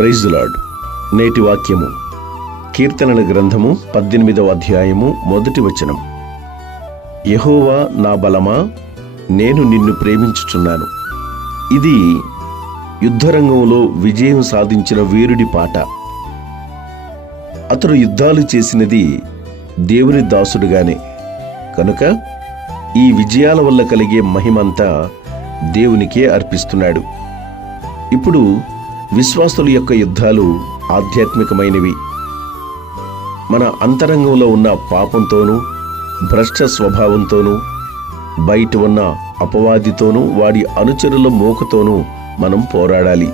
Praise the lord. నేటి వాక్యము కీర్తనల గ్రంథము 18వ అధ్యాయము 1వ వచనం. యెహోవా నా బలమా, నేను నిన్ను ప్రేమించుచున్నాను. ఇది యుద్ధరంగంలో విజయం సాధించిన వీరుడి పాట. అతడు యుద్ధాలు చేసినది దేవుని దాసుడుగానే కనుక ఈ విజయాల వల్ల కలిగే మహిమంతా దేవునికే అర్పిస్తున్నాడు. ఇప్పుడు విశ్వాసుల యొక్క యుద్ధాలు ఆధ్యాత్మికమైనవి. మన అంతరంగంలో ఉన్న పాపంతోనూ, భ్రష్ట స్వభావంతోనూ, బయట ఉన్న అపవాదితోనూ, వాడి అనుచరుల మోకతోనూ మనం పోరాడాలి.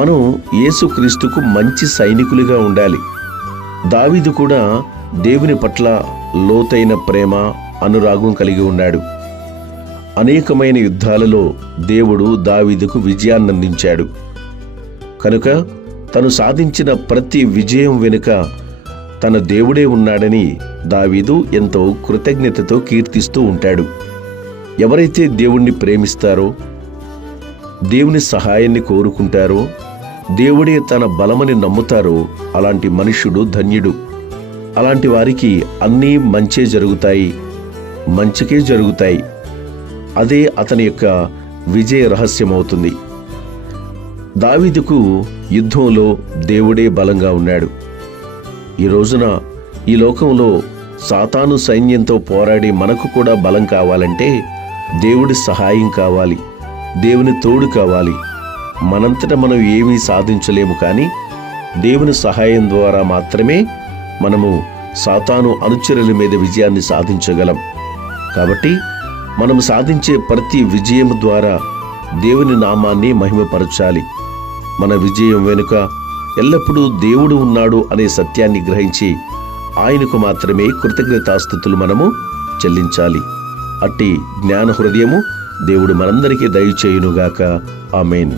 మనం యేసుక్రీస్తుకు మంచి సైనికులుగా ఉండాలి. దావీదు కూడా దేవుని పట్ల లోతైన ప్రేమ, అనురాగం కలిగి ఉన్నాడు. అనేకమైన యుద్ధాలలో దేవుడు దావీదుకు విజయాన్నందించాడు. కనుక తను సాధించిన ప్రతి విజయం వెనుక తన దేవుడే ఉన్నాడని దావీదు ఎంతో కృతజ్ఞతతో కీర్తిస్తూ ఉంటాడు. ఎవరైతే దేవుణ్ణి ప్రేమిస్తారో, దేవుని సహాయాన్ని కోరుకుంటారో, దేవుడే తన బలమని నమ్ముతారో అలాంటి మనుష్యుడు ధన్యుడు. అలాంటి వారికి అన్నీ మంచే జరుగుతాయి, మంచికే జరుగుతాయి. అదే అతని యొక్క విజయ రహస్యమవుతుంది. దావీదుకు యుద్ధంలో దేవుడే బలంగా ఉన్నాడు. ఈ రోజున ఈ లోకంలో సాతాను సైన్యంతో పోరాడి మనకు కూడా బలం కావాలంటే దేవుడి సహాయం కావాలి, దేవుని తోడు కావాలి. మనంతట మనం ఏమీ సాధించలేము, కానీ దేవుని సహాయం ద్వారా మాత్రమే మనము సాతాను అనుచరుల మీద విజయాన్ని సాధించగలం. కాబట్టి మనం సాధించే ప్రతి విజయం ద్వారా దేవుని నామాన్ని మహిమపరచాలి. మన విజయం వెనుక ఎల్లప్పుడూ దేవుడు ఉన్నాడు అనే సత్యాన్ని గ్రహించి ఆయనకు మాత్రమే కృతజ్ఞతాస్తుతులు మనము చెల్లించాలి. అట్టి జ్ఞాన హృదయము దేవుడు మనందరికీ దయచేయునుగాక. ఆమేన్.